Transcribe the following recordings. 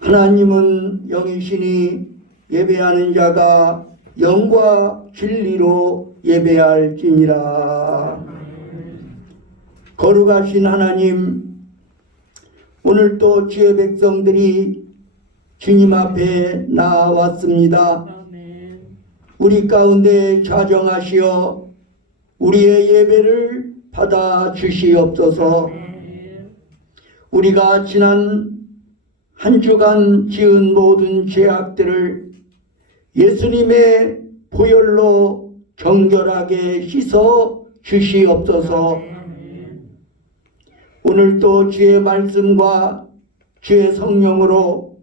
하나님은 영이시니 예배하는 자가 영과 진리로 예배할지니라. 거룩하신 하나님, 오늘도 주의 백성들이 주님 앞에 나왔습니다. 우리 가운데 좌정하시어 우리의 예배를 받아 주시옵소서. 우리가 지난 한 주간 지은 모든 죄악들을 예수님의 보혈로 정결하게 씻어 주시옵소서. 오늘도 주의 말씀과 주의 성령으로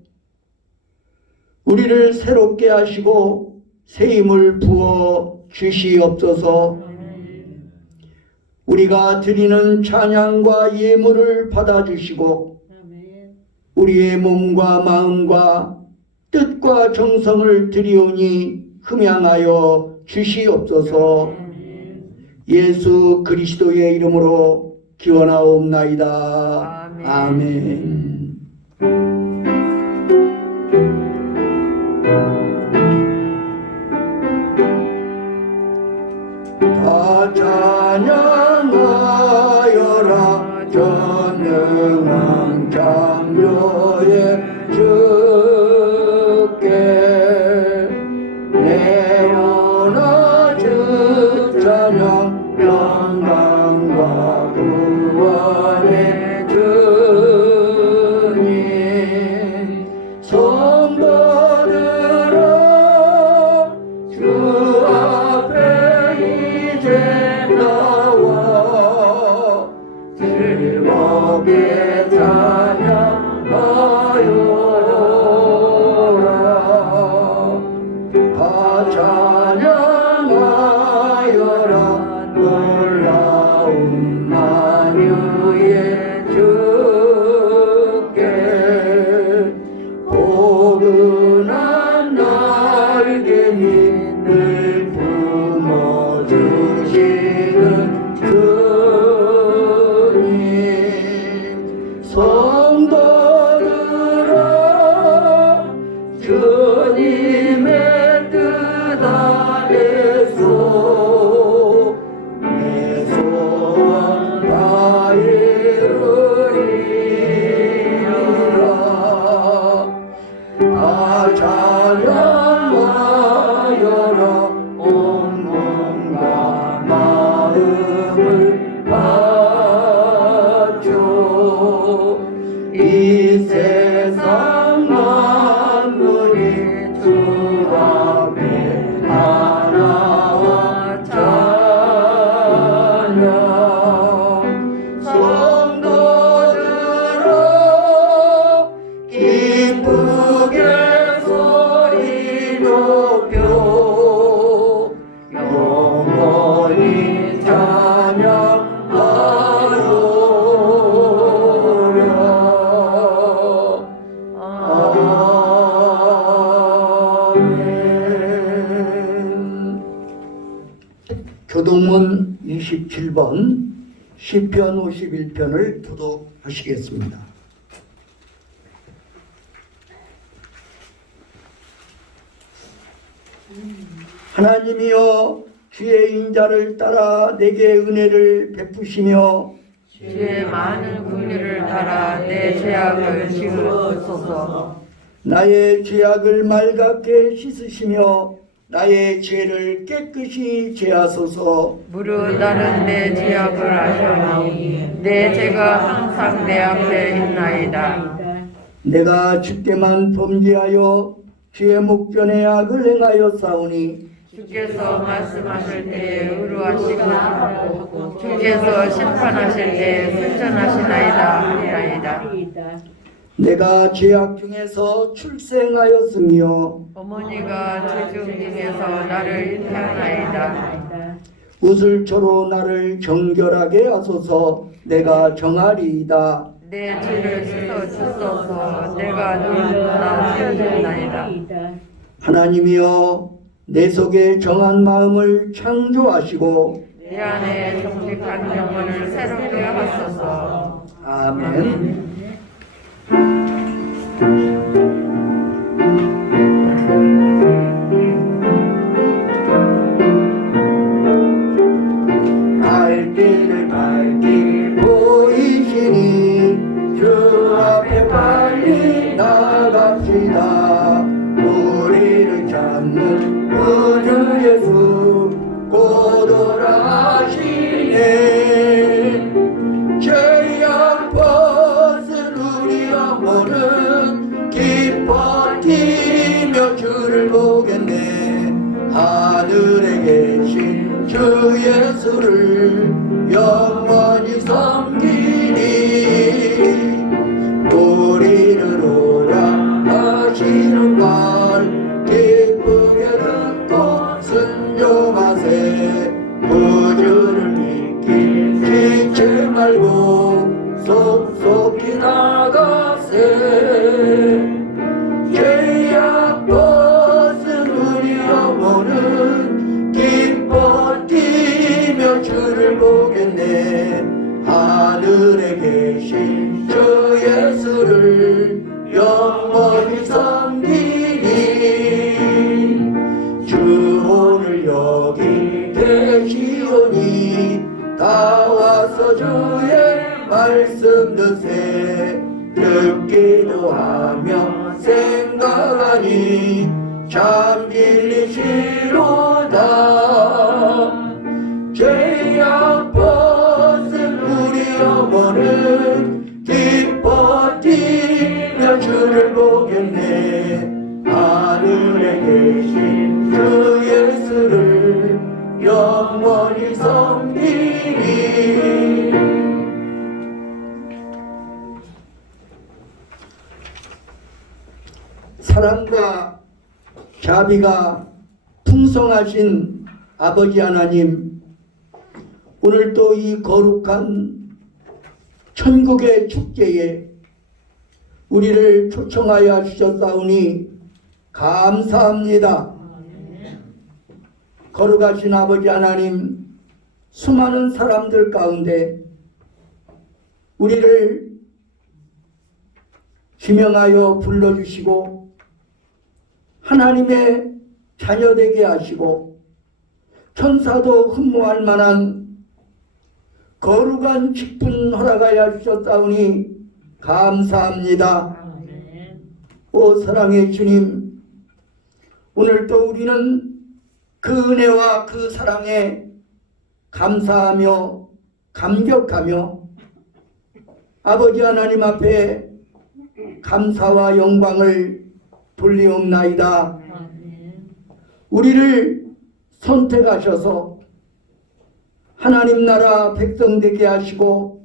우리를 새롭게 하시고 새 힘을 부어 주시옵소서. 우리가 드리는 찬양과 예물을 받아주시고 우리의 몸과 마음과 뜻과 정성을 드리오니 흠양하여 주시옵소서. 예수 그리스도의 이름으로 기원하옵나이다. 아멘. 다 찬양하여라 전능한 창조의 주께 내어나 주 찬양 영광과 구원의 주님 성도들아 주 앞에 이제 나와 즐겁게 찬양하여라. 다 찬양하여라 놀라운 만유의 주께 포근한 날개니 늘 품어주시는 주님 성도들아 주님의 뜻 아래서 내 소원 다 이루리라. 다 찬양하여라 온 몸과 마음을 바쳐 이 세상 만물이 주 앞에 하나와 찬양 성도들아 기쁘게 소리 높여 영원히 찬양하여라. 아멘. 교동문 27번 시편 51편을 교독하시겠습니다. 하나님이여 주의 인자를 따라 내게 은혜를 베푸시며 주의 많은 긍휼을 따라 내 죄악을 지우소서. 나의 죄악을 맑게 씻으시며 나의 죄를 깨끗이 제하소서. 무릇 나는 내 죄악을 아셨나니 내 죄가 항상 내 앞에 있나이다. 내가 주께만 범죄하여 주의 목전에 악을 행하여 싸우니 주께서 말씀하실 때에 의로하시고 주께서 심판하실 때에 순전하시나이다 하리나이다. 내가 죄악 중에서 출생하였으며 어머니가 죄중 중에서 나를 잉태하나이다. 우슬초로 나를 정결하게 하소서. 내가 정하리이다. 내 죄를 씻어 주소서. 내가 누구나 죄인나이다. 하나님이여 내 속에 정한 마음을 창조하시고 내 안에 정직한 영혼을 새롭게 하소서. 아멘. 갈 길을 밝히 보이시니 주 앞에 빨리 나갑시다. 우리를 찾는 구주 예수 곧 오라 하시네. 죄악 벗은 우리 영혼은 기뻐 뛰며 주를 보겠네. 하늘에 계신 주 예수를 영원히 섬기니 우리를 오라 하시는 말 기쁘게 듣고 순종하세. 구주를 믿기 지체 말고 속속히 나가세. 죄악 벗은 우리 영혼은 기뻐 뛰며 주를 보겠네. 하늘에 계신 주 예수를 영원히 섬기니 주 오늘 여기 계시오니 다 와서 주의 말씀 듣세. 듣기도 하며 생각하니 참 진리시로다. 죄악 벗은 우리 영혼은 기뻐 뛰며 주를 보겠네. 하늘에 계신 주 예수를 영원히 섬기니. 사랑과 자비가 풍성하신 아버지 하나님, 오늘 또 이 거룩한 천국의 축제에 우리를 초청하여 주셨사오니 감사합니다. 거룩하신 아버지 하나님, 수많은 사람들 가운데 우리를 지명하여 불러주시고 하나님의 자녀되게 하시고 천사도 흠모할 만한 거룩한 직분 허락하여 주셨사오니 감사합니다. 오 사랑의 주님, 오늘도 우리는 그 은혜와 그 사랑에 감사하며 감격하며 아버지 하나님 앞에 감사와 영광을 돌리옵나이다. 우리를 선택하셔서 하나님 나라 백성 되게 하시고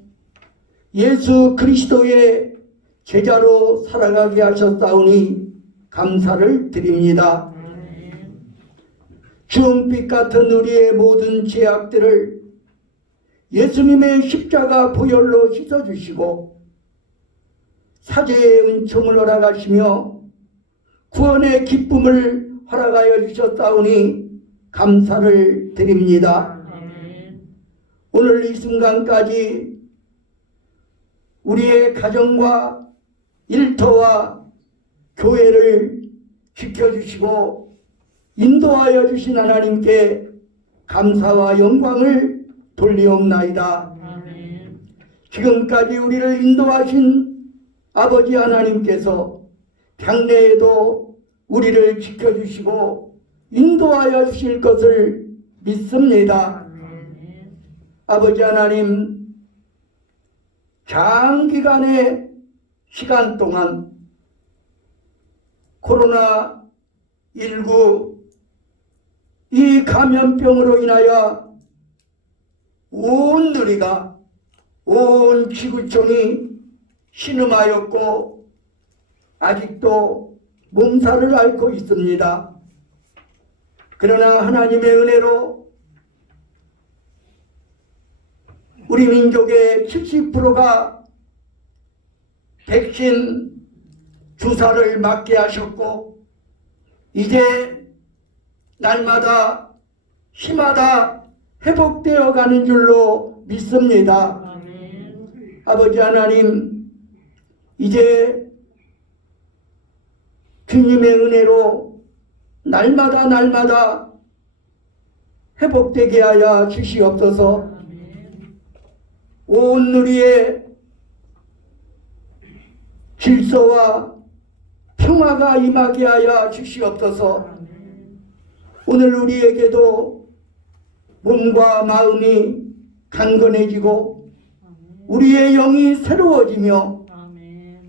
예수 그리스도의 제자로 살아가게 하셨사오니 감사를 드립니다. 주홍빛 같은 우리의 모든 죄악들을 예수님의 십자가 보혈로 씻어주시고 사죄의 은총을 허락하시며 구원의 기쁨을 허락하여 주셨사오니 감사를 드립니다. 오늘 이 순간까지 우리의 가정과 일터와 교회를 지켜주시고 인도하여 주신 하나님께 감사와 영광을 돌리옵나이다. 지금까지 우리를 인도하신 아버지 하나님께서 장래에도 우리를 지켜주시고 인도하여 주실 것을 믿습니다. 아버지 하나님, 장기간의 시간 동안 코로나19 이 감염병으로 인하여 온 누리가 온 지구촌이 신음하였고 아직도 몸살을 앓고 있습니다. 그러나 하나님의 은혜로 우리 민족의 70%가 백신 주사를 맞게 하셨고 이제 날마다 힘마다 회복되어 가는 줄로 믿습니다. 아버지 하나님, 이제 주님의 은혜로 날마다 회복되게 하여 주시옵소서. 온 누리의 질서와 평화가 임하게 하여 주시옵소서. 오늘 우리에게도 몸과 마음이 강건해지고 우리의 영이 새로워지며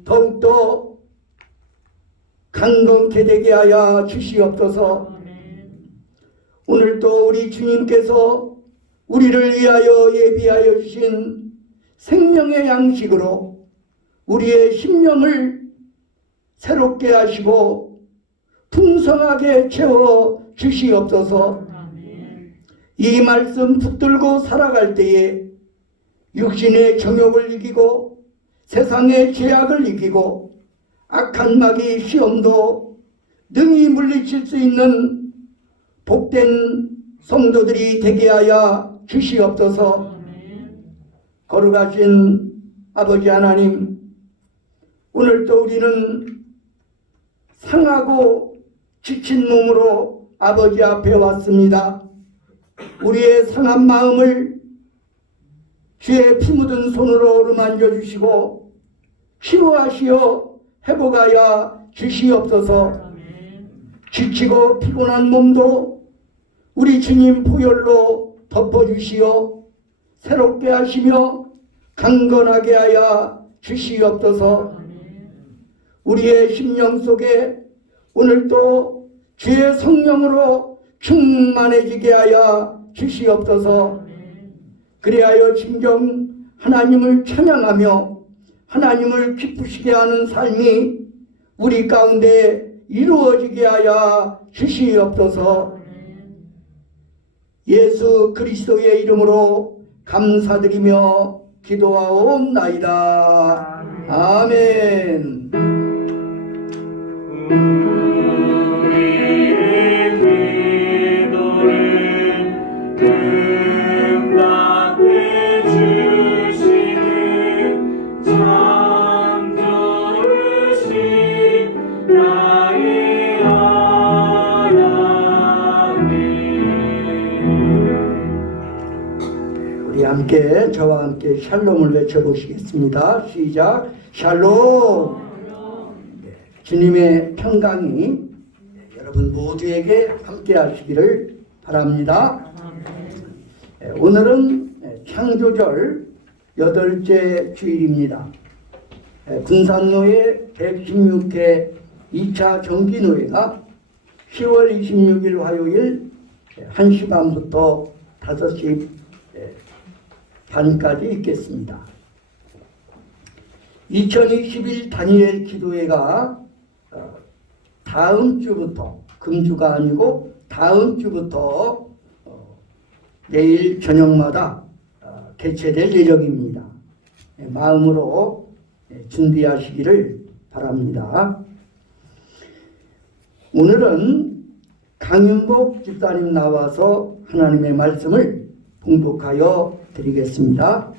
더욱더 강건케 되게 하여 주시옵소서. 오늘도 우리 주님께서 우리를 위하여 예비하여 주신 생명의 양식으로 우리의 심령을 새롭게 하시고 풍성하게 채워 주시옵소서. 이 말씀 붙들고 살아갈 때에 육신의 정욕을 이기고 세상의 죄악을 이기고 악한 마귀 시험도 능히 물리칠 수 있는 복된 성도들이 되게 하여 주시옵소서. 거룩하신 아버지 하나님, 오늘도 우리는 상하고 지친 몸으로 아버지 앞에 왔습니다. 우리의 상한 마음을 주의 피 묻은 손으로 어루만져 주시고 치료하시어 회복하여 주시옵소서. 지치고 피곤한 몸도 우리 주님 보혈로 덮어주시어 새롭게 하시며 강건하게 하여 주시옵소서. 우리의 심령 속에 오늘도 주의 성령으로 충만해지게 하여 주시옵소서. 그리하여 진정 하나님을 찬양하며 하나님을 기쁘시게 하는 삶이 우리 가운데 이루어지게 하여 주시옵소서. 예수 그리스도의 이름으로 감사드리며 기도하옵나이다. 아멘. 우리 함께 저와 함께 샬롬을 외쳐보시겠습니다. 시작. 샬롬. 주님의 평강이 여러분 모두에게 함께 하시기를 바랍니다. 오늘은 창조절 8째 주일입니다. 군산로의 116회 2차 정기노회가 10월 26일 화요일 1시 반부터 5시 반까지 있겠습니다. 2021 다니엘 기도회가 다음 주부터, 금주가 아니고 다음 주부터 내일 저녁마다 개최될 예정입니다. 마음으로 준비하시기를 바랍니다. 오늘은 강윤복 집사님 나와서 하나님의 말씀을 봉독하여 드리겠습니다.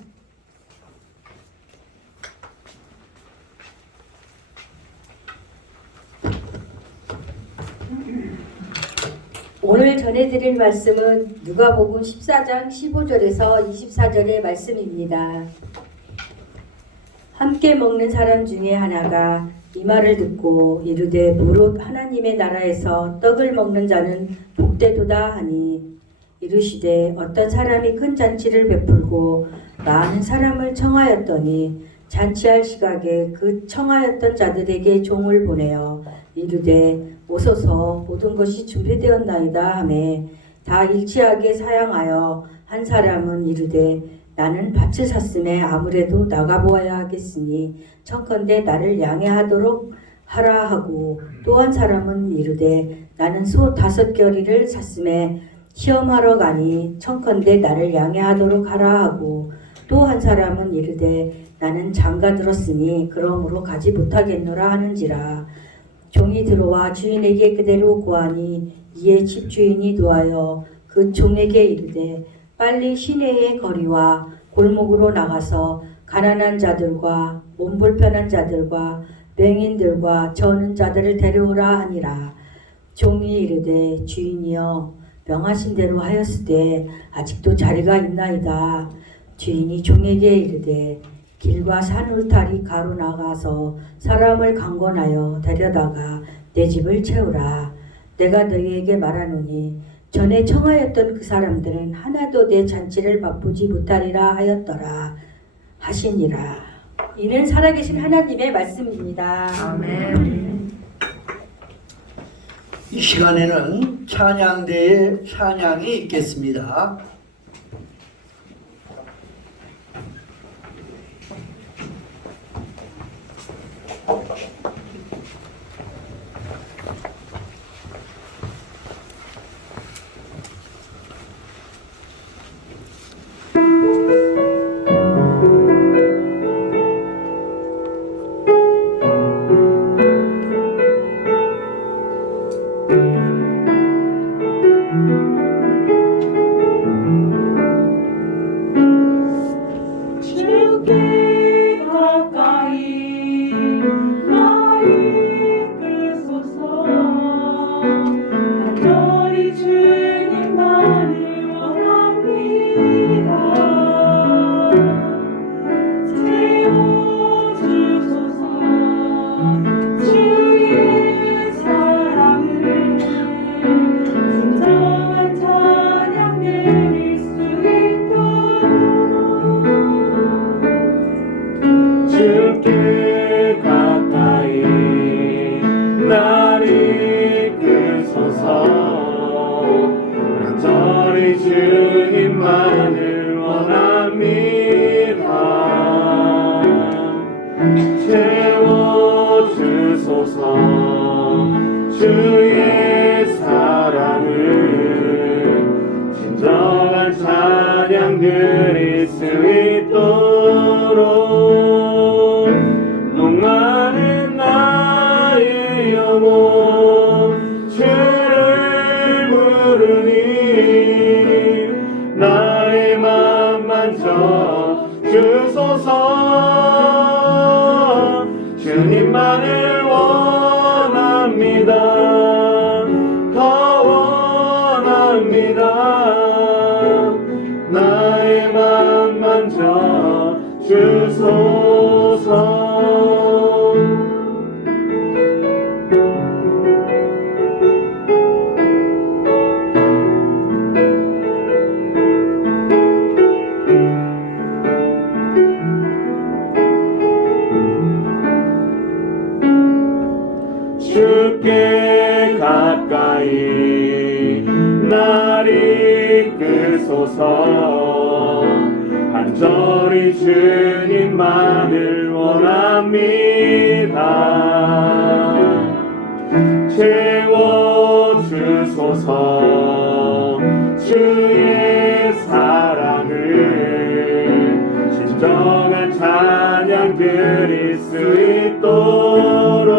오늘 전해드릴 말씀은 누가복음 14장 15절에서 24절의 말씀입니다. 함께 먹는 사람 중에 하나가 이 말을 듣고 이르되 무릇 하나님의 나라에서 떡을 먹는 자는 복되도다 하니 이르시되 어떤 사람이 큰 잔치를 베풀고 많은 사람을 청하였더니 잔치할 시각에 그 청하였던 자들에게 종을 보내어 이르되 오소서 모든 것이 준비되었나이다 하매 다 일치하게 사양하여 한 사람은 이르되 나는 밭을 샀으매 아무래도 나가보아야 하겠으니 청컨대 나를 양해하도록 하라 하고 또 한 사람은 이르되 나는 소 5겨리를 샀으매 시험하러 가니 청컨대 나를 양해하도록 하라 하고 또 한 사람은 이르되 나는 장가 들었으니 그러므로 가지 못하겠노라 하는지라. 종이 들어와 주인에게 그대로 구하니 이에 집주인이 노하여 그 종에게 이르되 빨리 시내의 거리와 골목으로 나가서 가난한 자들과 몸 불편한 자들과 맹인들과 저는 자들을 데려오라 하니라. 종이 이르되 주인이여 명하신 대로 하였으되 아직도 자리가 있나이다. 주인이 종에게 이르되 길과 산 울타리 가로 나가서 사람을 강권하여 데려다가 내 집을 채우라. 내가 너희에게 말하노니 전에 청하였던 그 사람들은 하나도 내 잔치를 맛보지 못하리라 하였더라 하시니라. 이는 살아계신 하나님의 말씀입니다. 아멘. 이 시간에는 찬양대의 찬양이 있겠습니다. 주께 가까이 나를 이끌소서. 간절히 주님만을 원합니다. 채워주소서. 주의 사랑을 진정한 찬양 드릴 수 있도록 주께 가까이 나를 이끌소서. 간절히 주님만을 원합니다. 채워주소서. 주의 사랑을 진정한 찬양 드릴 수 있도록 목마른 나의 영혼 주를 부르니 나의 맘 만져 주소서. 주님만을 원합니다. 더 원합니다. 나의 맘 만져 주소서. 주께 가까이 나를 이끌소서. 간절히 주님만을 원합니다. 채워주소서. 주의 사랑을 진정한 찬양 드릴 수 있도록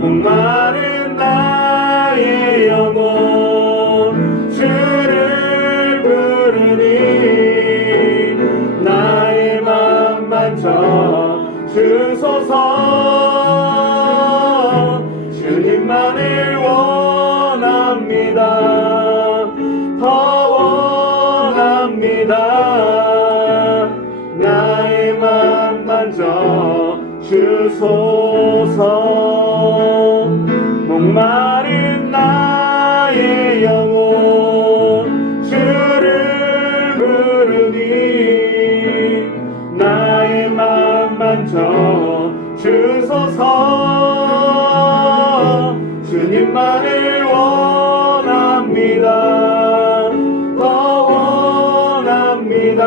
목마른 나의 영혼 주를 부르니 나의 맘 만져 주소서. 주님만을 원합니다. 더 원합니다. 나의 맘 만져 주소서. 목마른 나의 영혼 주를 부르니 나의 맘 만져 주소서. 주님만을 원합니다. 더 원합니다.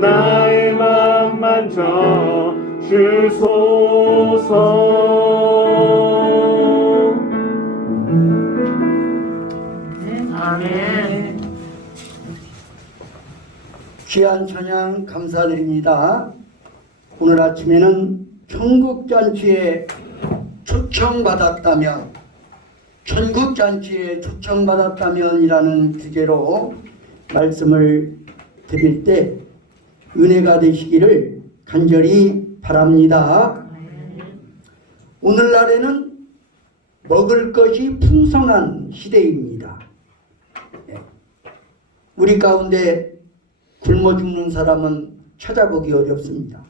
나의 맘 만져 주소서. 아멘. 귀한 찬양 감사드립니다. 오늘 아침에는 천국잔치에 초청받았다면, 천국잔치에 초청받았다면이라는 주제로 말씀을 드릴 때 은혜가 되시기를 간절히 바랍니다. 오늘날에는 먹을 것이 풍성한 시대입니다. 우리 가운데 굶어 죽는 사람은 찾아보기 어렵습니다.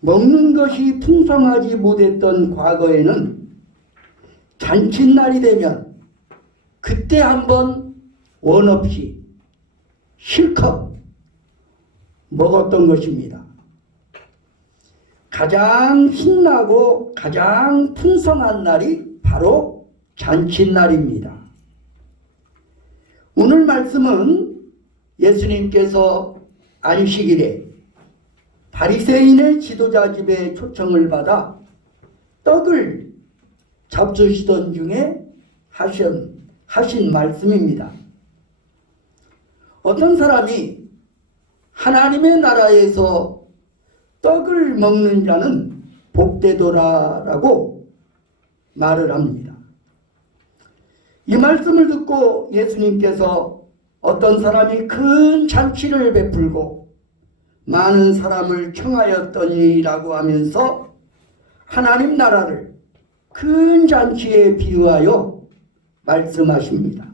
먹는 것이 풍성하지 못했던 과거에는 잔칫날이 되면 그때 한번 원 없이 실컷 먹었던 것입니다. 가장 신나고 가장 풍성한 날이 바로 잔칫날입니다. 오늘 말씀은 예수님께서 안식일에 바리새인의 지도자 집에 초청을 받아 떡을 잡수시던 중에 하신 말씀입니다. 어떤 사람이 하나님의 나라에서 떡을 먹는 자는 복되도라라고 말을 합니다. 이 말씀을 듣고 예수님께서 어떤 사람이 큰 잔치를 베풀고 많은 사람을 청하였더니라고 하면서 하나님 나라를 큰 잔치에 비유하여 말씀하십니다.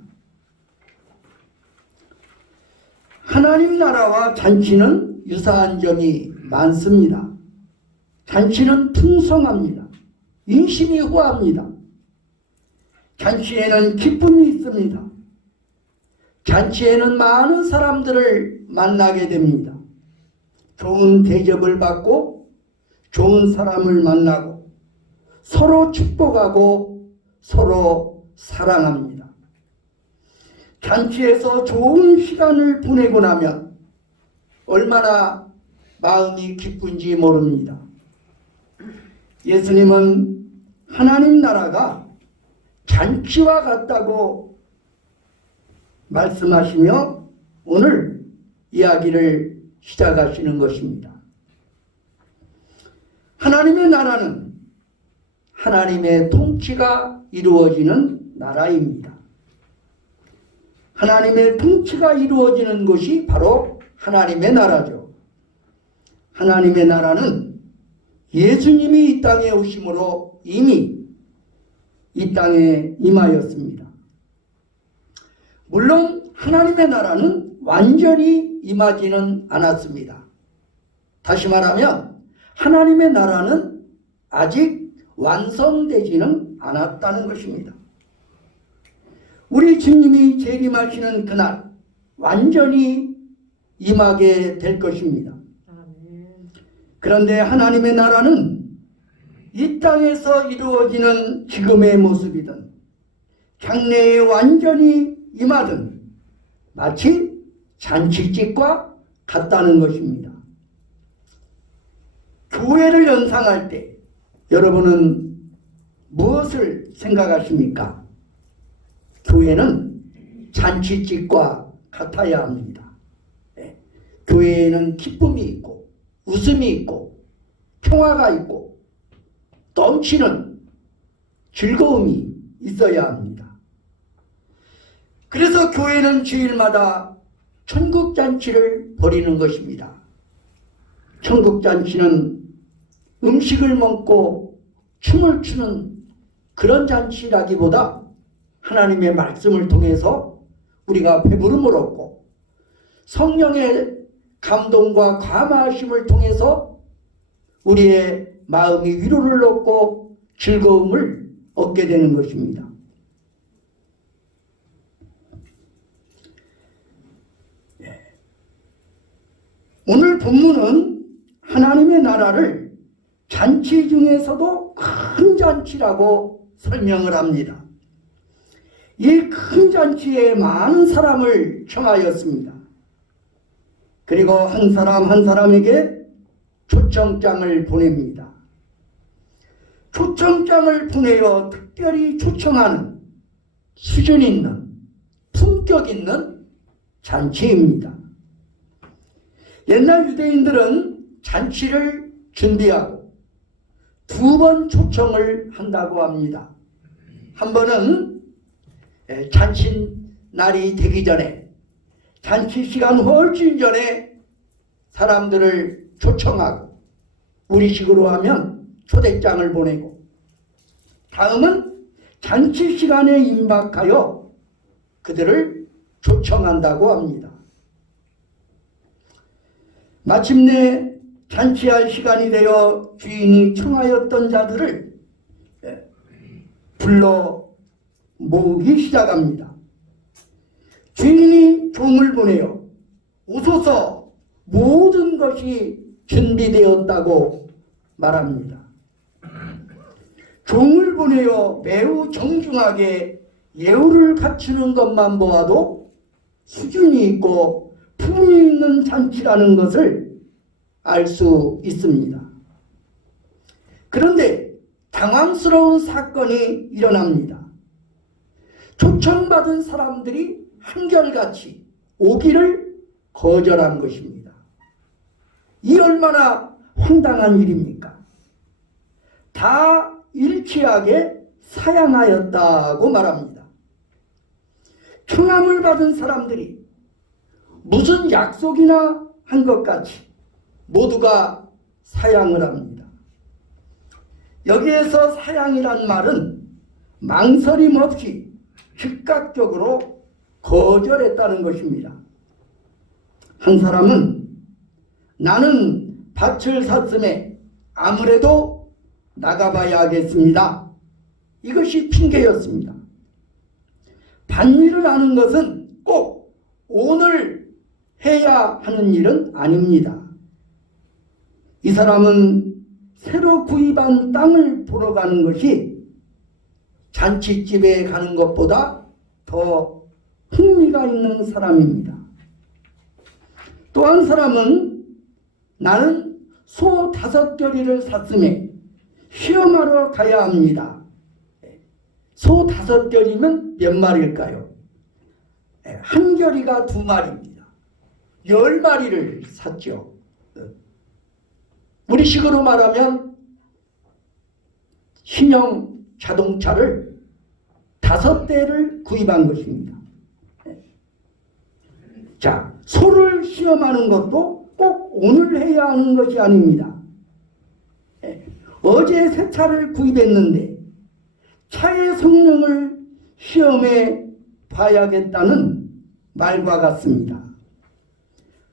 하나님 나라와 잔치는 유사한 점이 많습니다. 잔치는 풍성합니다. 인심이 후합니다. 잔치에는 기쁨이 있습니다. 잔치에는 많은 사람들을 만나게 됩니다. 좋은 대접을 받고 좋은 사람을 만나고 서로 축복하고 서로 사랑합니다. 잔치에서 좋은 시간을 보내고 나면 얼마나 마음이 기쁜지 모릅니다. 예수님은 하나님 나라가 잔치와 같다고 말씀하시며 오늘 이야기를 시작하시는 것입니다. 하나님의 나라는 하나님의 통치가 이루어지는 나라입니다. 하나님의 통치가 이루어지는 곳이 바로 하나님의 나라죠. 하나님의 나라는 예수님이 이 땅에 오심으로 이미 이 땅에 임하였습니다. 물론 하나님의 나라는 완전히 임하지는 않았습니다. 다시 말하면 하나님의 나라는 아직 완성되지는 않았다는 것입니다. 우리 주님이 재림하시는 그날 완전히 임하게 될 것입니다. 그런데 하나님의 나라는 이 땅에서 이루어지는 지금의 모습이든 장래에 완전히 임하든 마치 잔치집과 같다는 것입니다. 교회를 연상할 때 여러분은 무엇을 생각하십니까? 교회는 잔치집과 같아야 합니다. 교회에는 기쁨이 있고 웃음이 있고 평화가 있고 넘치는 즐거움이 있어야 합니다. 그래서 교회는 주일마다 천국잔치를 벌이는 것입니다. 천국잔치는 음식을 먹고 춤을 추는 그런 잔치라기보다 하나님의 말씀을 통해서 우리가 배부름을 얻고 성령의 감동과 감화하심을 통해서 우리의 마음이 위로를 얻고 즐거움을 얻게 되는 것입니다. 오늘 본문은 하나님의 나라를 잔치 중에서도 큰 잔치라고 설명을 합니다. 이 큰 잔치에 많은 사람을 청하였습니다. 그리고 한 사람 한 사람에게 초청장을 보냅니다. 초청장을 보내어 특별히 초청하는 수준 있는 품격 있는 잔치입니다. 옛날 유대인들은 잔치를 준비하고 2번 초청을 한다고 합니다. 한 번은 잔치날이 되기 전에 잔치 시간 훨씬 전에 사람들을 초청하고 우리식으로 하면 초대장을 보내고, 다음은 잔치 시간에 임박하여 그들을 초청한다고 합니다. 마침내 잔치할 시간이 되어 주인이 청하였던 자들을 불러 모으기 시작합니다. 주인이 종을 보내어 오소서, 모든 것이 준비되었다고 말합니다. 종을 보내어 매우 정중하게 예우를 갖추는 것만 보아도 수준이 있고 품이 있는 잔치라는 것을 알 수 있습니다. 그런데 당황스러운 사건이 일어납니다. 초청받은 사람들이 한결같이 오기를 거절한 것입니다. 이 얼마나 황당한 일입니까? 다 일치하게 사양하였다고 말합니다. 청함을 받은 사람들이 무슨 약속이나 한 것 같이 모두가 사양을 합니다. 여기에서 사양이란 말은 망설임 없이 즉각적으로 거절했다는 것입니다. 한 사람은 나는 밭을 샀음에 아무래도 나가봐야 겠습니다. 이것이 핑계였습니다. 밭일을 하는 것은 꼭 오늘 해야 하는 일은 아닙니다. 이 사람은 새로 구입한 땅을 보러 가는 것이 잔치집에 가는 것보다 더 흥미가 있는 사람입니다. 또 한 사람은 나는 소 5겨리를 샀음에 시험하러 가야 합니다. 소 5겨리면 몇 마리일까요? 한 겨리가 2마리입니다. 10마리를 샀죠. 우리식으로 말하면 신형 자동차를 5대를 구입한 것입니다. 자, 소를 시험하는 것도 꼭 오늘 해야 하는 것이 아닙니다. 어제 새 차를 구입했는데 차의 성능을 시험해 봐야겠다는 말과 같습니다.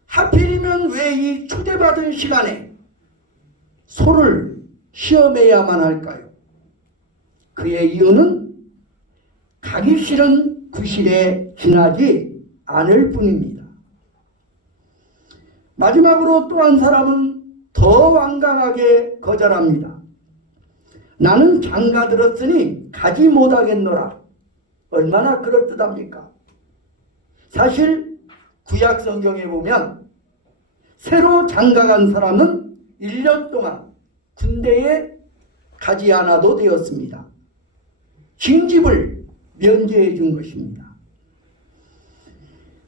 하필이면 왜 이 초대받은 시간에 소를 시험해야만 할까요? 그의 이유는 가기 싫은 구실에 지나지 않을 뿐입니다. 마지막으로 또 한 사람은 더 완강하게 거절합니다. 나는 장가 들었으니 가지 못하겠노라. 얼마나 그럴듯합니까? 사실 구약 성경에 보면 새로 장가 간 사람은 1년 동안 군대에 가지 않아도 되었습니다. 징집을 면제해 준 것입니다.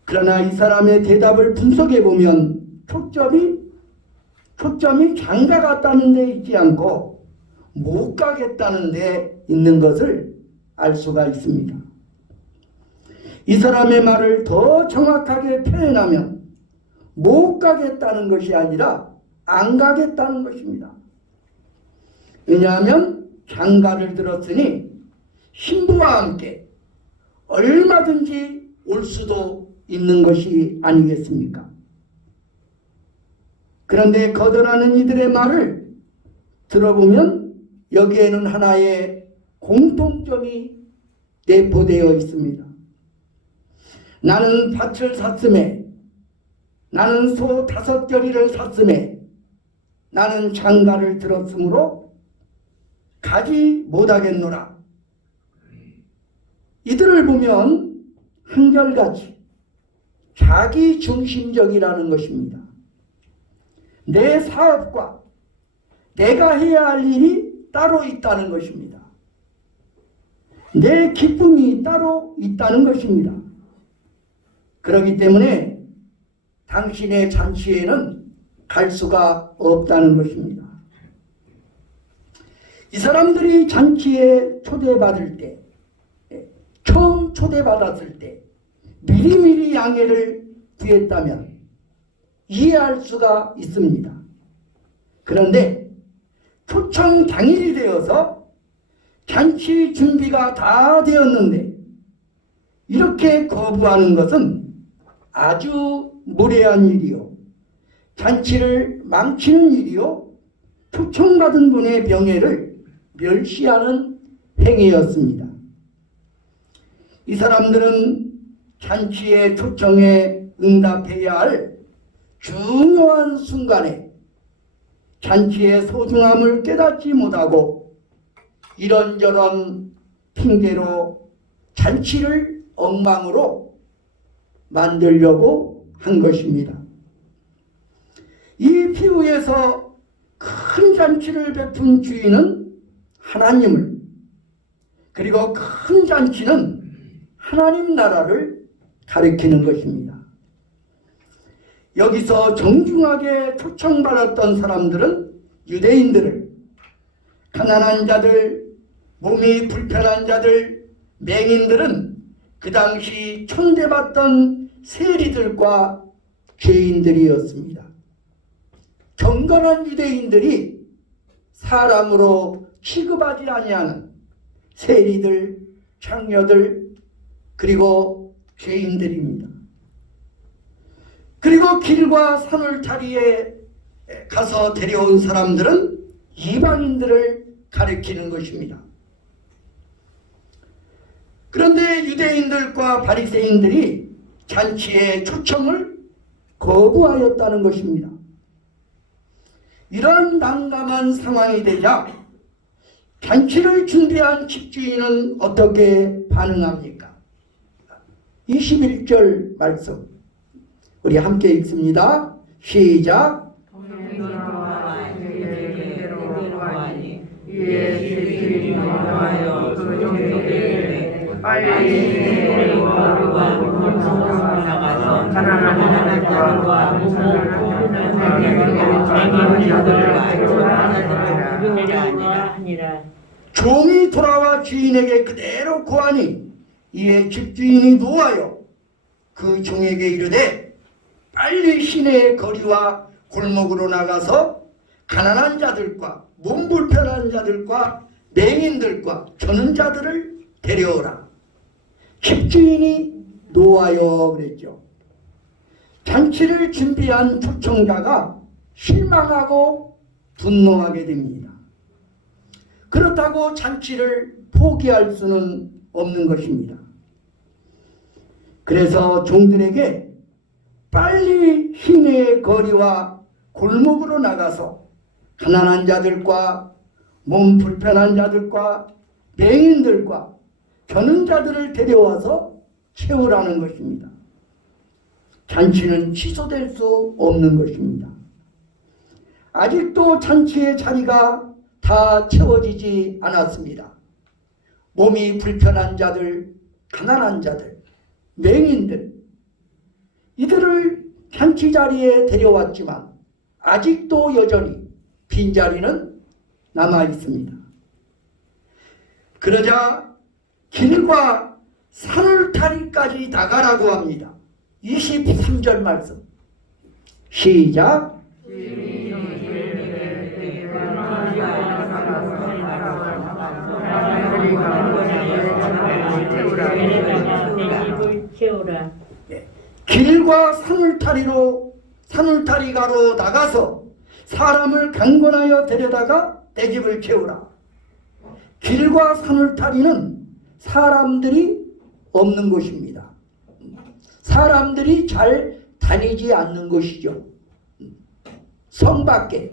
그러나 이 사람의 대답을 분석해 보면 초점이 장가 갔다는 데 있지 않고 못 가겠다는 데 있는 것을 알 수가 있습니다. 이 사람의 말을 더 정확하게 표현하면 못 가겠다는 것이 아니라 안 가겠다는 것입니다. 왜냐하면 장가를 들었으니 신부와 함께 얼마든지 올 수도 있는 것이 아니겠습니까? 그런데 거절하는 이들의 말을 들어보면 여기에는 하나의 공통점이 내포되어 있습니다. 나는 밭을 샀음에, 나는 소 5겨리를 샀음에, 나는 장가를 들었으므로 가지 못하겠노라. 이들을 보면 한결같이 자기 중심적이라는 것입니다. 내 사업과 내가 해야 할 일이 따로 있다는 것입니다. 내 기쁨이 따로 있다는 것입니다. 그렇기 때문에 당신의 잔치에는 갈 수가 없다는 것입니다. 이 사람들이 잔치에 초대받을 때, 처음 초대받았을 때 미리미리 양해를 구했다면 이해할 수가 있습니다. 그런데 초청 당일이 되어서 잔치 준비가 다 되었는데 이렇게 거부하는 것은 아주 무례한 일이요, 잔치를 망치는 일이요, 초청받은 분의 명예를 멸시하는 행위였습니다. 이 사람들은 잔치의 초청에 응답해야 할 중요한 순간에 잔치의 소중함을 깨닫지 못하고 이런저런 핑계로 잔치를 엉망으로 만들려고 한 것입니다. 이 비유에서 큰 잔치를 베푼 주인은 하나님을, 그리고 큰 잔치는 하나님 나라를 가리키는 것입니다. 여기서 정중하게 초청받았던 사람들은 유대인들을, 가난한 자들, 몸이 불편한 자들, 맹인들은 그 당시 천대받던 세리들과 죄인들이었습니다. 경건한 유대인들이 사람으로 취급하지 아니하는 세리들, 창녀들, 그리고 죄인들입니다. 그리고 길과 산울타리에 가서 데려온 사람들은 이방인들을 가리키는 것입니다. 그런데 유대인들과 바리새인들이 잔치의 초청을 거부하였다는 것입니다. 이런 난감한 상황이 되자 잔치를 준비한 집주인은 어떻게 반응합니까? 21절 말씀 우리 함께 읽습니다. 시작. 이에 주인이 나와여 그 종에게 빨리 거리와 나가서 가난한 자들과 종이 돌아와 주인에게 그대로 고하니 이에 집주인이 노하여 그 종에게 이르되 빨리 시내의 거리와 골목으로 나가서 가난한 자들과 몸 불편한 자들과 맹인들과 저는 자들을 데려오라. 집주인이 노하여 그랬죠. 잔치를 준비한 초청자가 실망하고 분노하게 됩니다. 그렇다고 잔치를 포기할 수는 없는 것입니다. 그래서 종들에게 빨리 시내의 거리와 골목으로 나가서 가난한 자들과 몸 불편한 자들과 맹인들과 저는 자들을 데려와서 채우라는 것입니다. 잔치는 취소될 수 없는 것입니다. 아직도 잔치의 자리가 다 채워지지 않았습니다. 몸이 불편한 자들, 가난한 자들, 맹인들, 이들을 잔치 자리에 데려왔지만 아직도 여전히 빈자리는 남아 있습니다. 그러자 길과 산울타리까지 나가라고 합니다. 23절 말씀 시작. 길과 산울타리가로 나가서 사람을 강권하여 데려다가 내 집을 채우라. 길과 산울타리는 사람들이 없는 곳입니다. 사람들이 잘 다니지 않는 곳이죠. 성 밖에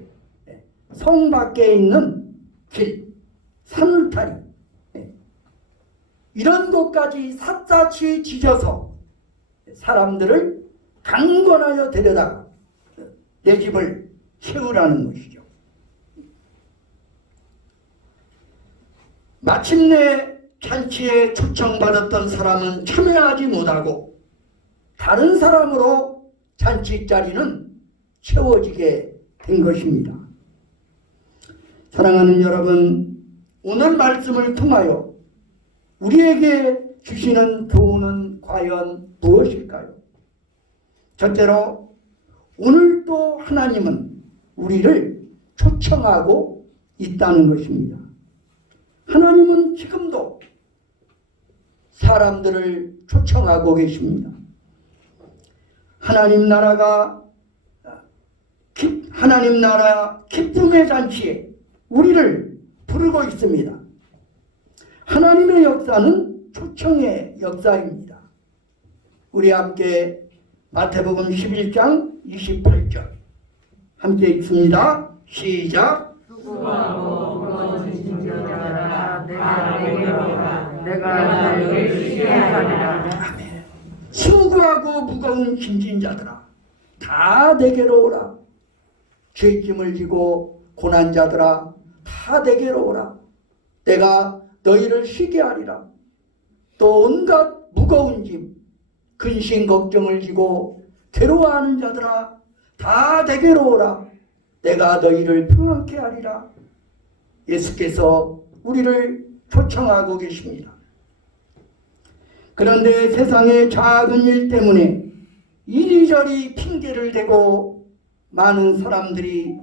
있는 길, 산울타리, 이런 곳까지 샅샅이 뒤져서 사람들을 강권하여 데려다가 내 집을 채우라는 것이죠. 마침내 잔치에 초청받았던 사람은 참여하지 못하고 다른 사람으로 잔치 자리는 채워지게 된 것입니다. 사랑하는 여러분, 오늘 말씀을 통하여 우리에게 주시는 교훈은 과연 무엇일까요? 첫째로 오늘도 하나님은 우리를 초청하고 있다는 것입니다. 하나님은 지금도 사람들을 초청하고 계십니다. 하나님 나라 기쁨의 잔치에 우리를 부르고 있습니다. 하나님의 역사는 초청의 역사입니다. 우리 함께 마태복음 11장 28절 함께 읽습니다. 시작. 수고하고 무거운 짐진 자들아 내게 오라 내가 너희를 쉬게 하리라. 수고하고 무거운 짐진 자들아 다 내게로 오라. 죄짐을 지고 고난 자들아 다 내게로 오라. 내가 너희를 쉬게 하리라. 또 온갖 무거운 짐 근심 걱정을 지고 괴로워하는 자들아 다 내게로 오라. 내가 너희를 평안케 하리라. 예수께서 우리를 초청하고 계십니다. 그런데 세상의 작은 일 때문에 이리저리 핑계를 대고 많은 사람들이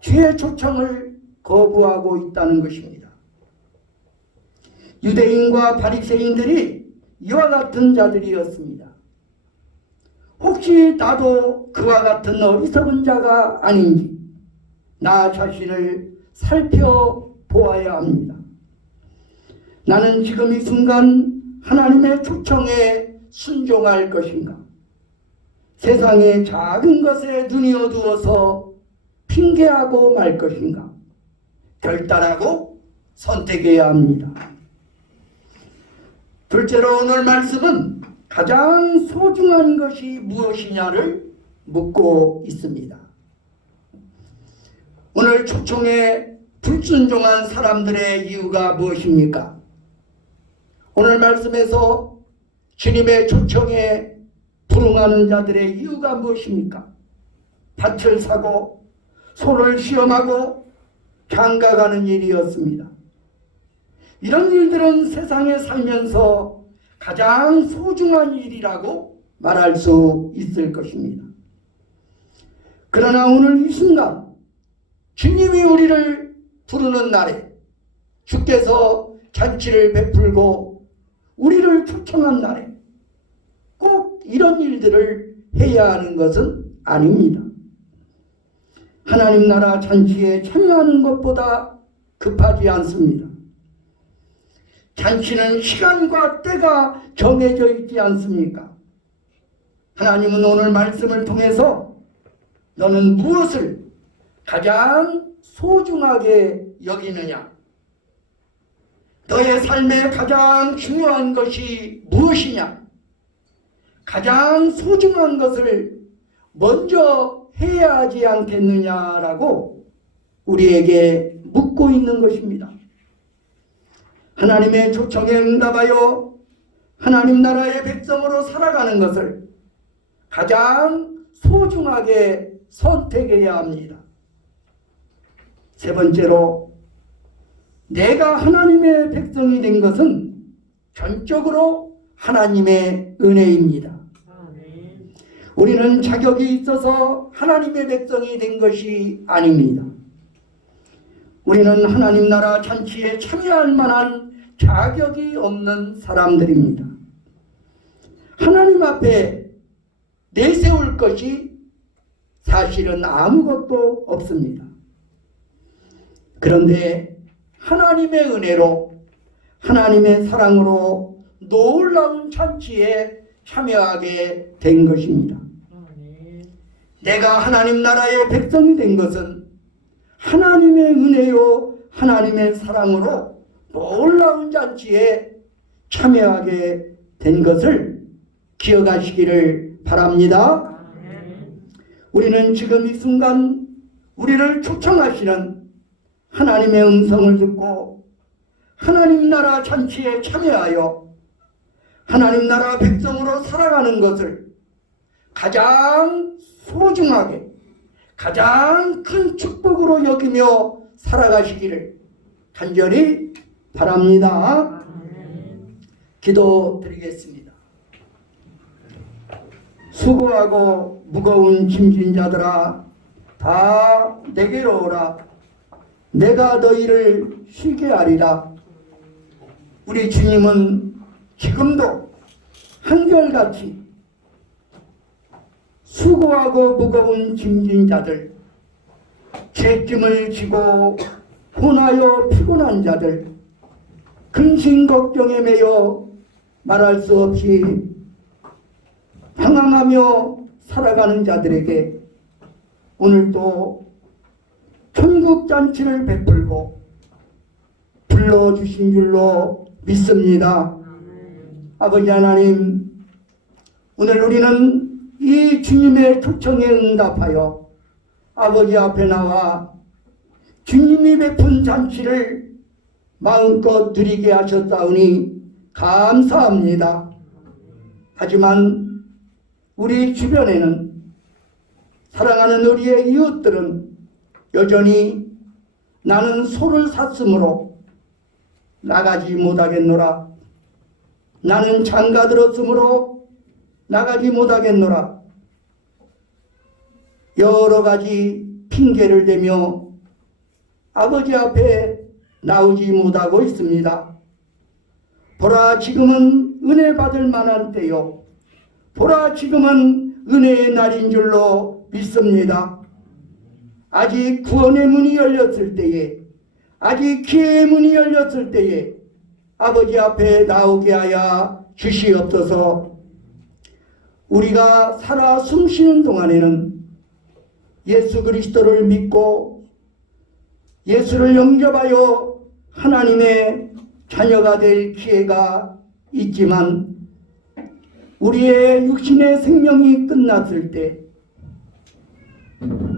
주의 초청을 거부하고 있다는 것입니다. 유대인과 바리새인들이 이와 같은 자들이었습니다. 혹시 나도 그와 같은 어리석은 자가 아닌지 나 자신을 살펴보아야 합니다. 나는 지금 이 순간 하나님의 초청에 순종할 것인가? 세상의 작은 것에 눈이 어두워서 핑계하고 말 것인가? 결단하고 선택해야 합니다. 둘째로 오늘 말씀은 가장 소중한 것이 무엇이냐를 묻고 있습니다. 오늘 초청에 불순종한 사람들의 이유가 무엇입니까? 오늘 말씀에서 주님의 초청에 불응하는 자들의 이유가 무엇입니까? 밭을 사고 소를 시험하고 장가가는 일이었습니다. 이런 일들은 세상에 살면서 가장 소중한 일이라고 말할 수 있을 것입니다. 그러나 오늘 이 순간 주님이 우리를 부르는 날에 주께서 잔치를 베풀고 우리를 초청한 날에 꼭 이런 일들을 해야 하는 것은 아닙니다. 하나님 나라 잔치에 참여하는 것보다 급하지 않습니다. 잔치는 시간과 때가 정해져 있지 않습니까? 하나님은 오늘 말씀을 통해서 너는 무엇을 가장 소중하게 여기느냐? 너의 삶에 가장 중요한 것이 무엇이냐? 가장 소중한 것을 먼저 해야 하지 않겠느냐라고 우리에게 묻고 있는 것입니다. 하나님의 초청에 응답하여 하나님 나라의 백성으로 살아가는 것을 가장 소중하게 선택해야 합니다. 세 번째로 내가 하나님의 백성이 된 것은 전적으로 하나님의 은혜입니다. 우리는 자격이 있어서 하나님의 백성이 된 것이 아닙니다. 우리는 하나님 나라 잔치에 참여할 만한 자격이 없는 사람들입니다. 하나님 앞에 내세울 것이 사실은 아무것도 없습니다. 그런데 하나님의 은혜로 하나님의 사랑으로 놀라운 잔치에 참여하게 된 것입니다. 내가 하나님 나라의 백성이 된 것은 하나님의 은혜요 하나님의 사랑으로 놀라운 잔치에 참여하게 된 것을 기억하시기를 바랍니다. 우리는 지금 이 순간 우리를 초청하시는 하나님의 음성을 듣고 하나님 나라 잔치에 참여하여 하나님 나라 백성으로 살아가는 것을 가장 소중하게 가장 큰 축복으로 여기며 살아가시기를 간절히 바랍니다. 기도드리겠습니다. 수고하고 무거운 짐진 자들아 다 내게로 오라. 내가 너희를 쉬게 하리라. 우리 주님은 지금도 한결같이 수고하고 무거운 짐진 자들, 죄짐을 지고 혼하여 피곤한 자들, 근심 걱정에 매여 말할 수 없이 방황하며 살아가는 자들에게 오늘도 천국잔치를 베풀고 불러주신 줄로 믿습니다. 아버지 하나님, 오늘 우리는 이 주님의 초청에 응답하여 아버지 앞에 나와 주님이 베푼 잔치를 마음껏 누리게 하셨사오니 감사합니다. 하지만 우리 주변에는 사랑하는 우리의 이웃들은 여전히 나는 소를 샀으므로 나가지 못하겠노라, 나는 장가 들었으므로 나가지 못하겠노라, 여러 가지 핑계를 대며 아버지 앞에 나오지 못하고 있습니다. 보라, 지금은 은혜 받을 만한 때요, 보라, 지금은 은혜의 날인 줄로 믿습니다. 아직 구원의 문이 열렸을 때에, 아직 기회의 문이 열렸을 때에 아버지 앞에 나오게 하여 주시옵소서. 우리가 살아 숨쉬는 동안에는 예수 그리스도를 믿고 예수를 영접하여 하나님의 자녀가 될 기회가 있지만 우리의 육신의 생명이 끝났을 때,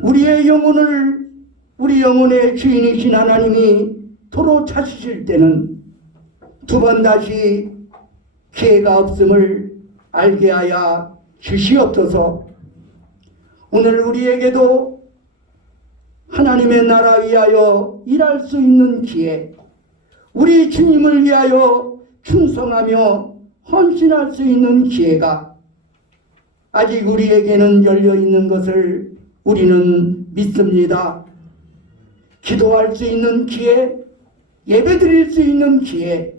우리의 영혼을 우리 영혼의 주인이신 하나님이 도로 찾으실 때는 두 번 다시 기회가 없음을 알게 하여 주시옵소서. 오늘 우리에게도 하나님의 나라 위하여 일할 수 있는 기회, 우리 주님을 위하여 충성하며 헌신할 수 있는 기회가 아직 우리에게는 열려 있는 것을 우리는 믿습니다. 기도할 수 있는 기회, 예배드릴 수 있는 기회,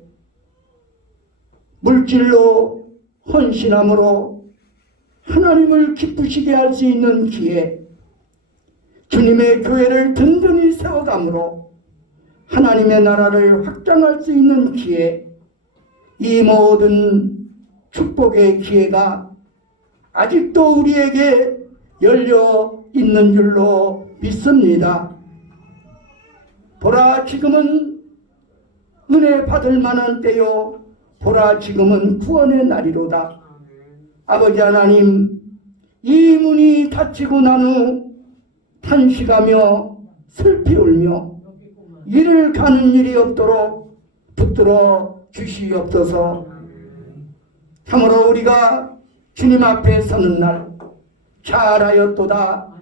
물질로 헌신함으로 하나님을 기쁘시게 할 수 있는 기회, 주님의 교회를 든든히 세워감으로 하나님의 나라를 확장할 수 있는 기회, 이 모든 축복의 기회가 아직도 우리에게 열려 있는 줄로 믿습니다. 보라, 지금은 은혜 받을 만한 때요, 보라, 지금은 구원의 날이로다. 아버지 하나님, 이 문이 닫히고 난 후 탄식하며 슬피 울며 이를 가는 일이 없도록 붙들어 주시옵소서. 참으로 우리가 주님 앞에 서는 날 잘하였도다,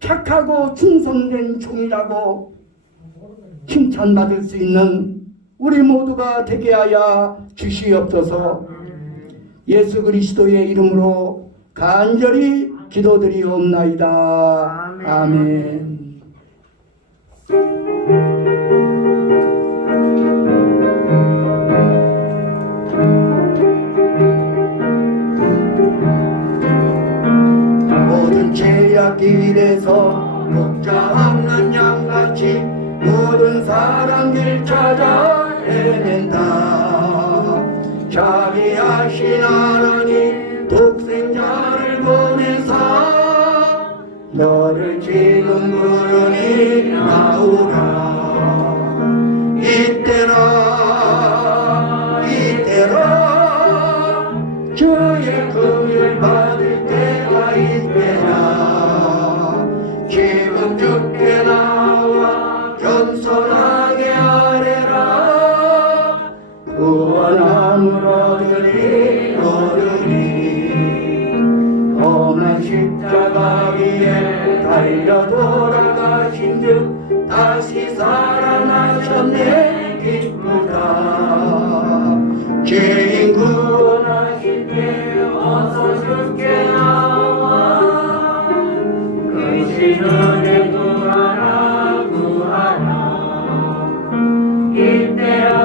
착하고 충성된 종이라고 칭찬받을 수 있는 우리 모두가 되게 하여 주시옵소서. 예수 그리스도의 이름으로 간절히 기도드리옵나이다. 아멘. 모든 죄악 길에서 목자 없는 양같이 모든 사람들 찾아 헤맨다. 자비하신 하나님 독생자를 보내사 너를 지금 부르니 나오라. 이때라 이때라 주의 긍휼 받을 때가 이때라. 지금 주께 나와 겸손하게 하래라. 구원함을 얻으리 험한 십자가 위에 달려 돌아가신 주 다시 살아나셨네. 기쁘다. 죄인 구원하실 때 어서 주께 나와 그 신은혜 구하라 구하라. 이때라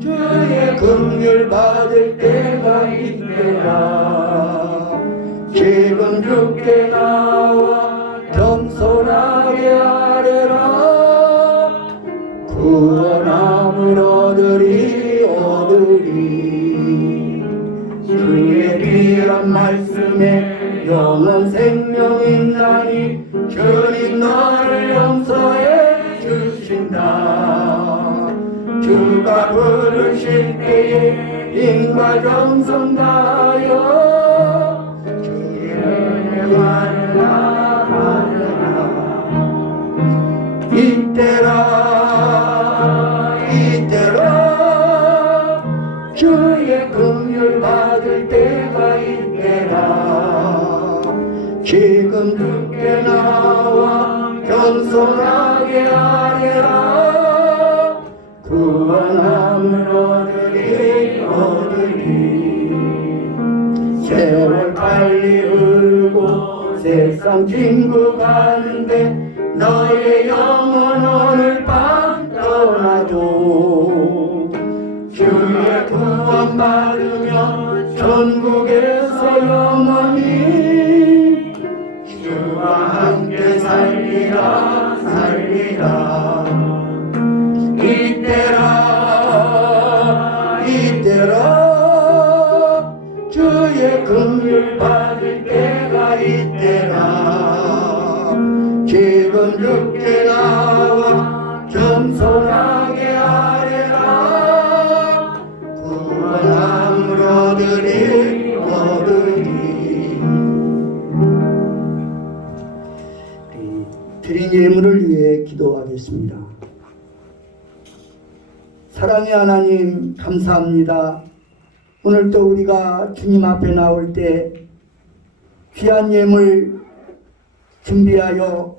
주의 긍휼 받을 때가 이때라 지금 주께 나와 겸손하게 하래라 구원함을 얻으리 주의 귀한 말씀에 영원 생명 있나니 주님 너를 용서해 주신다 주가 부르실 때에 힘과 정성 다하여 주의 은혜 받으라 이때라 주의 긍휼 받을 때가 이때라 지금 주께 나와 겸손하게 하리라 구원함을 얻으리 세월 빨리 흐르고 세상 친구 가는데 너의 영혼 오늘 밤 떠나도 주의 구원 받으며 천국에서 영원히 주와 함께 살리라 이때라 주의 긍휼 받을 때가 이때라 지금 주께 나와 겸손하게 하리라 구원함을 얻으리 드린 예물을 위해 기도하겠습니다. 사랑의 하나님 감사합니다. 오늘도 우리가 주님 앞에 나올 때 귀한 예물 준비하여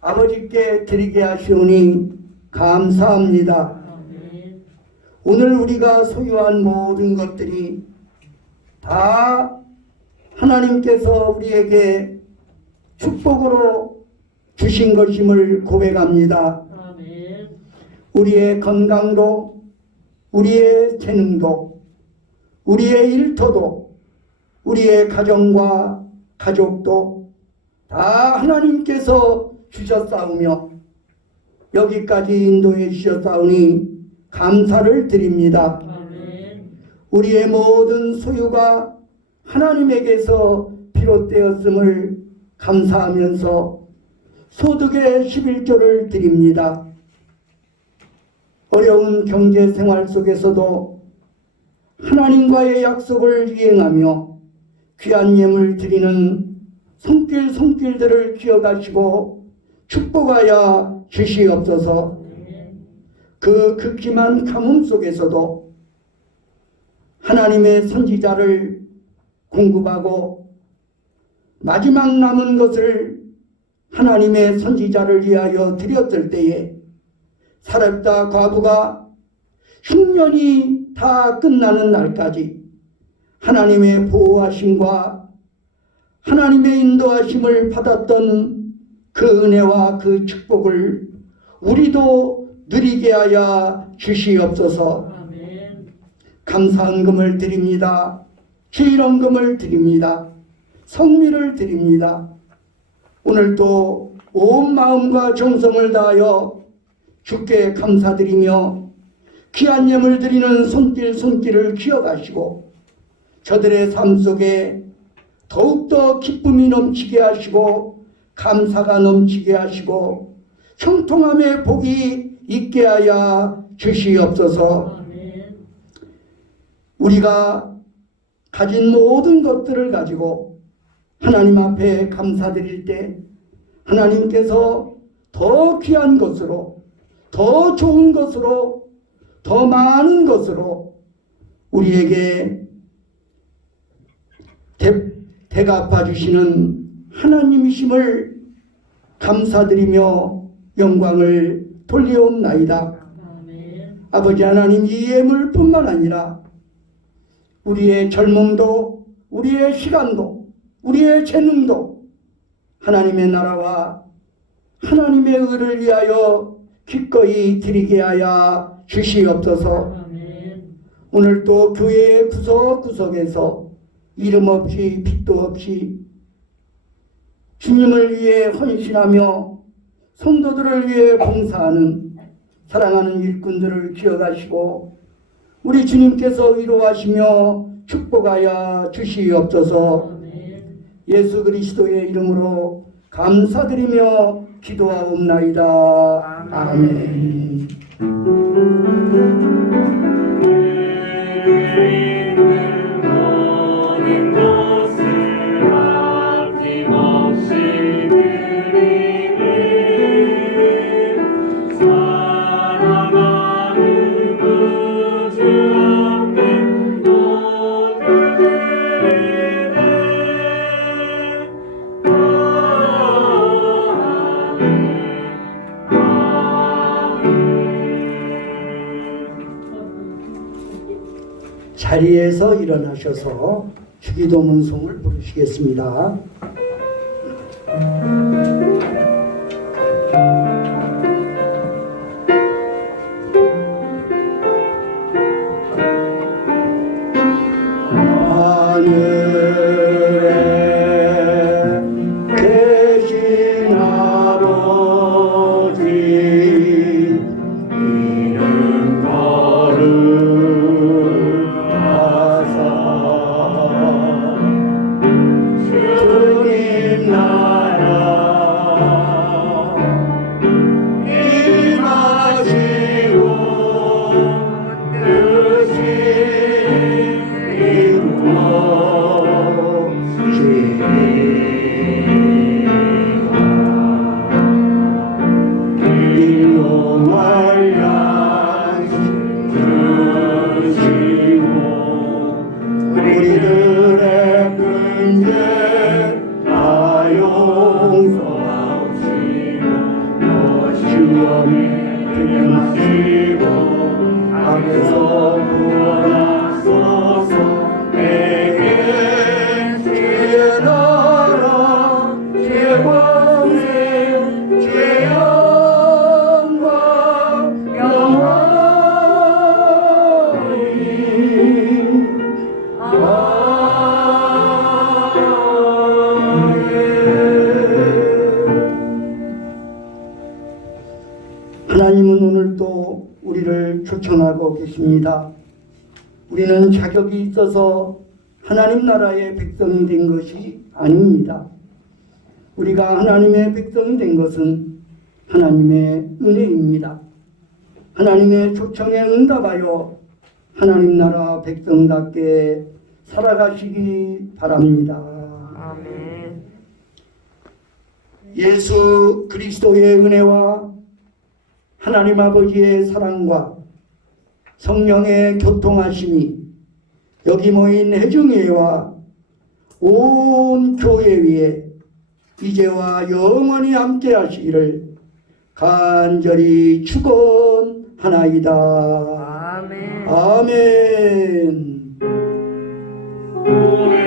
아버지께 드리게 하시오니 감사합니다. 오늘 우리가 소유한 모든 것들이 다 하나님께서 우리에게 축복으로 주신 것임을 고백합니다. 우리의 건강도, 우리의 재능도, 우리의 일터도, 우리의 가정과 가족도 다 하나님께서 주셨사오며 여기까지 인도해 주셨사오니 감사를 드립니다. 우리의 모든 소유가 하나님에게서 비롯되었음을 감사하면서 소득의 11조를 드립니다. 어려운 경제 생활 속에서도 하나님과의 약속을 이행하며 귀한 예물 드리는 손길들을 기억하시고 축복하여 주시옵소서. 그 극심한 가뭄 속에서도 하나님의 선지자를 공급하고 마지막 남은 것을 하나님의 선지자를 위하여 드렸을 때에 사렙다 과부가 흉년이 다 끝나는 날까지 하나님의 보호하심과 하나님의 인도하심을 받았던 그 은혜와 그 축복을 우리도 누리게 하여 주시옵소서. 감사헌금을 드립니다. 주일헌금을 드립니다. 성미를 드립니다. 오늘도 온 마음과 정성을 다하여 주께 감사드리며 귀한 예물 드리는 손길을 기억하시고 저들의 삶 속에 더욱더 기쁨이 넘치게 하시고 감사가 넘치게 하시고 형통함의 복이 있게 하여 주시옵소서. 우리가 가진 모든 것들을 가지고 하나님 앞에 감사드릴 때 하나님께서 더 귀한 것으로, 더 좋은 것으로, 더 많은 것으로 우리에게 대갚아 주시는 하나님이심을 감사드리며 영광을 돌리옵나이다. 아버지 하나님, 이 예물뿐만 아니라 우리의 젊음도, 우리의 시간도, 우리의 재능도 하나님의 나라와 하나님의 의를 위하여 기꺼이 드리게 하여 주시옵소서. 오늘도 교회의 구석구석에서 이름 없이 빚도 없이 주님을 위해 헌신하며 성도들을 위해 봉사하는 사랑하는 일꾼들을 기억하시고 우리 주님께서 위로하시며 축복하여 주시옵소서. 예수 그리스도의 이름으로 감사드리며 기도하옵나이다. 아멘. 모든 것을 아낌없이 드리는 사랑하는 구주 앞에 모두 드리네. 자리에서 일어나셔서 주기도문송을 부르시겠습니다. 하늘에 계신 아버지 이름 거룩하사 주님 나라 임하시고 뜻이 우리들의 근죄 다 용서하시고 주님이 필요하시고 악에서 구원하소서. 내게 주의 나라 주의 권세 주의 영광 영원히 하나님은 오늘도 우리를 초청하고 계십니다. 우리는 자격이 있어서 하나님 나라의 백성이 된 것이 아닙니다. 우리가 하나님의 백성이 된 것은 하나님의 은혜입니다. 하나님의 초청에 응답하여 하나님 나라 백성답게 살아가시기 바랍니다. 아멘. 예수 그리스도의 은혜와 하나님 아버지의 사랑과 성령의 교통하심이 여기 모인 회중회와 온 교회 위에 이제와 영원히 함께 하시기를 간절히 축원하나이다. 아멘. 아멘. 우리